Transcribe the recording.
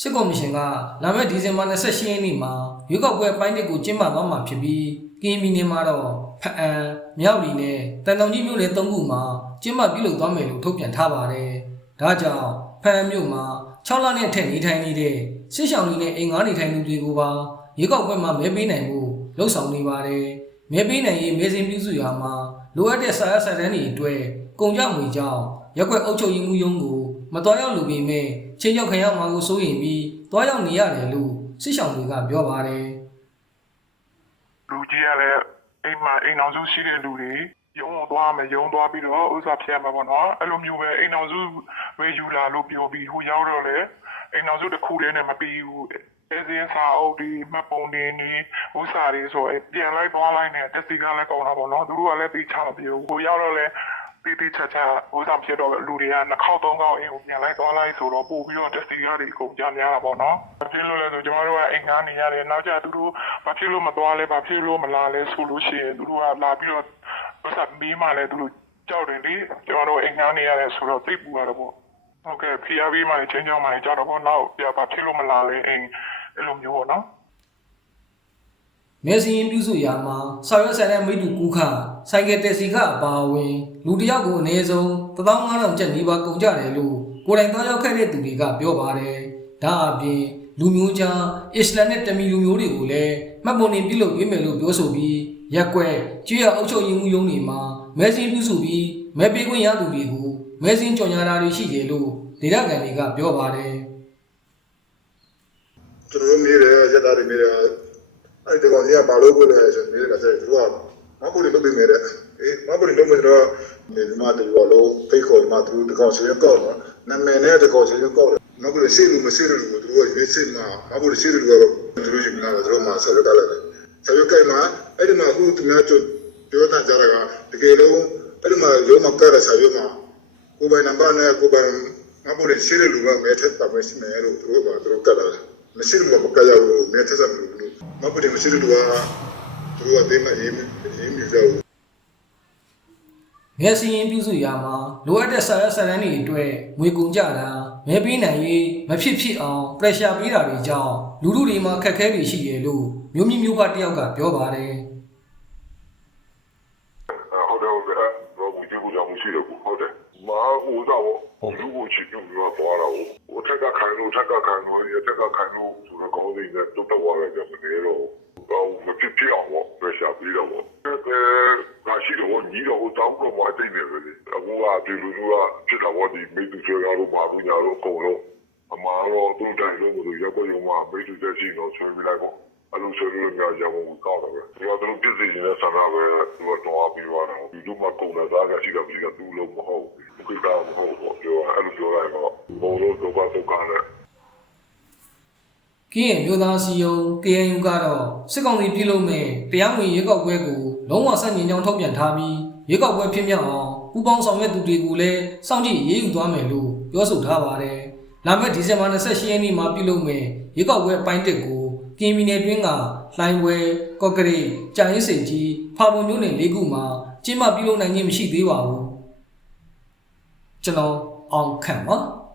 စစ်ကော်မရှင်ကလာမယ့်ဒီဇင်ဘာ28ရက်နေ့မှာရွေးကောက်ပွဲအပိုင်းတစ်ကိုကျင်းပသွားမှာဖြစ်ပြီးကင်းမီနေမှာတော့ဖအံမြောက်လီနဲ့တန်တောင်ကြီးမြို့နယ်၃ခုမှာကျင်းပပြုလုပ်သွားမယ်လို့ထုတ်ပြန်ထားပါတယ်။ဒါကြောင့်ဖအံမြို့မှာ6လနဲ့ထက်နေထိုင်နေတဲ့စစ်ဆောင်တွေနဲ့အိမ်ငါးနေထိုင်သူတွေကိုပါရွေးကောက်ပွဲမှာမဲပေးနိုင်မှုလှုံ့ဆော်နေပါတယ်။မဲပေးနိုင်ရေးမဲစင်ပြုစုရာမှာလိုအပ်တဲ့စာရစာတမ်းတွေအတွက် ကုန်ကြငွေကြောင့်ရက်ွက်အုပ်ချုပ်ရေးမှုရုံးကိုမတော်ရောက်လူပေမဲ့ချင်းရောက်ခံရောက်မှာကိုစိုးရင်ပြီးတွားရောက်နေရတယ်လို့စစ်ဆောင်တွေကပြောပါတယ်လူကြီးကလည်းအိမ်မှာအိမ်အောင်စုရှိတဲ့လူတွေရုံးသွားမယ်ရုံးသွားပြီးတော့ဥစ္စာဖျက်မှာပေါ့နော်အဲ့လိုမျိုးပဲအိမ်အောင်စုဝေယူလာလို့ပြောပြီးဟိုရောက်တော့လေအိမ်အောင်စုတစ်ခုတည်းနဲ့မပြီးဘူးအဲစင်းစာအုပ်ဒီမပုံနေနေဥစ္စာတွေဆိုရင်ပြန်လိုက်သွားလိုက်နဲ့တက်စီကလည်းကောင်းတာပေါ့နော်သူတို့ကလည်းပြီးချမပြေဘူးဟိုရောက်တော့လေ တီးတီးချာချာဥစ္စာဖြစ်တော့လူတွေကနှစ်ခေါက်သုံးခေါက်အိမ်ကိုပြန်လိုက်သွားလိုက်ဆိုတော့ပို့ပြီးတော့တက်စီကတွေအကုန်ကြများတာပေါ့နော်ဖြစ်လို့လဲဆိုကျမတို့ကအိမ်ငါနေရတယ်နောက်ကျသူတို့ဘာဖြစ်လို့မသွားလဲဘာဖြစ်လို့မလာလဲဆိုလို့ရှိရင်သူတို့ကလာပြီးတော့ဥစ္စာမေးမှလည်းသူတို့ကြောက်တယ်လေကျမတို့အိမ်ငါနေရတယ်ဆိုတော့သိပူရတော့ပေါ့ဟုတ်ကဲ့ PRV မှာချင်းချောင်းမှာကြောက်တော့ပေါ့နောက်ပြဘာဖြစ်လို့မလာလဲအိမ်အဲ့လိုမျိုးပေါ့နော်မဲစရင်ပြုစုရာမှာဆောက်ရွက်ဆိုင်တဲ့မိတူကူခ ဆိုင်ကယ်တက်စီကအပါအဝင်လူတစ်ယောက်ကိုအနည်းဆုံး15000ကျပ်နီးပါးကုန်ကြတယ်လို့ကိုယ်တိုင်သွားရောက်ခဲ့တဲ့သူတွေကပြောပါတယ်ဒါအပြင်လူမျိုးကြားအစ္စလာမ်နဲ့တမီလူမျိုးတွေကိုလည်းမှတ်ပုံတင်ပြုလုပ်ပေးမယ်လို့ပြောဆိုပြီးရက်ကွက်ကျွေးရအုပ်ချုပ်ရေးမှုရုံးတွေမှာမဲစရင်ပြုစုပြီးမဲပေးခွင့်ရသူတွေကိုမဲစရင်ကြော်ညာတာတွေရှိတယ်လို့ဒေသခံတွေကပြောပါတယ်ကျွန်တော်တို့နေတယ်ရက်သားတွေနေတယ်အဲ့ဒီကောင်ကြီးကဘာလို့ပြောလဲဆိုနေတယ်ကစားသူက မဟုတ်ဘူးလုပ်ပြီးနေတယ်အေးမဟုတ်ဘူးလုပ်မယ်တော့နေဒီမှာတူတော့လို့ဖိတ်ခေါ်မှသူတကောင်စီကောက်တော့နာမည်နဲ့တကောင်စီကောက်တယ်မဟုတ်ဘူးရှိလို့မရှိလို့သူတို့ရွေးစစ်မှာမဟုတ်ဘူးရှိလို့ကတော့သူတို့ယူလာတော့သူတို့မှဆက်ရတာလေဆက်ရကြမှာအဲ့ဒီမှာအခုသူများချုပ်ပြောတာကြတာကတကယ်လို့အဲ့ဒီမှာရုံးမှာကရဆာရုံးမှာကိုယ်ပိုင်နံပါတ်နဲ့ကိုယ်ပိုင်မဟုတ်ဘူးရှိလို့လူကမဲထက်ပါမရှိမယ်လို့သူတို့ကသူတို့ကတ်တယ်မရှိလို့မကရဘူးနေသက်စမလို့မပတိမရှိလို့က သူကတေးမအေးအေးမြူတော့မဲစရင်ပြုစုရာမှာလိုအပ်တဲ့ဆရာဆရာတွေအတွက်ငွေကုန်ကြတာမဲပေးနိုင်ရေးမဖြစ်ဖြစ်အောင် pressure ပေးတာတွေကြောင့်လူလူတွေမှာခက်ခဲတွေရှိတယ်လို့မျိုးမြင့်မျိုးဖတယောက်ကပြောပါတယ်ဟုတ်တယ်ဟုတ်တယ်တော့ဘူးဒီကူကြောင့်မရှိတော့ဘူးဟုတ်တယ်မဟိုတော့လူကိုချစ်ပြီးတော့သွားတာဟိုထက်ကခိုင်လို့ထက်ကခိုင်လို့ရထက်ကခိုင်လို့ဆိုတော့ကောင်းနေတယ်တော့တော့ရတယ်မနေတော့တော့မဖြစ်ဖြစ်အောင် ပေါ့ pressure ပြီးတော့ပေါ့အဲငါရှိတော့ညီတော့တောင်းတော့မတိတ်နေတယ်အခုကဒီလူကဖြစ်တာပေါ့ဒီမိသူဆွေကတော့ဘာလို့ညာတော့ကုန်တော့အမှားတော့သူ့တိုင်လို့မလို့ရက်ွက်ရုံမှာမိသူသက်ရှိတော့ဆွေးပြီးလိုက်ပေါ့အဲ့လိုဆိုလို့များကြဖို့ကောက်တော့ပဲဒီတော့သူပြည့်စည်နေတဲ့ဆန္ဒပဲသူတော့ပြီးသွားတယ်ဒီလိုမှကုန်တဲ့သားကရှိတော့ပြီးတော့သူ့လို့မဟုတ်ဘူးဒီကတော့မဟုတ်ဘူးပြောအဲ့လိုပြောလိုက်တော့ဘုံလို့တော့တော့ကောင်းတယ် ကင်းရဲ့မျိုးသားစီယုံ KNU ကတော့စစ်ကောင်စီပြည်လို့မဲ့တရားဝင်ရွေးကောက်ပွဲကိုလုံးဝဆန့်ကျင်ကြောင်းထုတ်ပြန်ထားပြီးရွေးကောက်ပွဲဖြစ်မြောက်အောင်ပူးပေါင်းဆောင်ရွက်သူတွေကိုလည်းစောင့်ကြည့်ရေးယူသွားမယ်လို့ပြောဆိုထားပါတယ်။လာမယ့်ဒီဇင်ဘာ28ရက်နေ့မှာပြုလုပ်မဲ့ရွေးကောက်ပွဲအပိုင်းတစ်ကိုကင်းပြည်နယ်တွင်းကလှိုင်းဝဲကော့ကရိတ်ကြာရင်စိန်ကြီးဖာပုံမြို့နယ်၄ခုမှာကျင်းပပြုလုပ်နိုင်ခြင်းမရှိသေးပါဘူး။ကျွန်တော်အောင်ခန့်ပါ။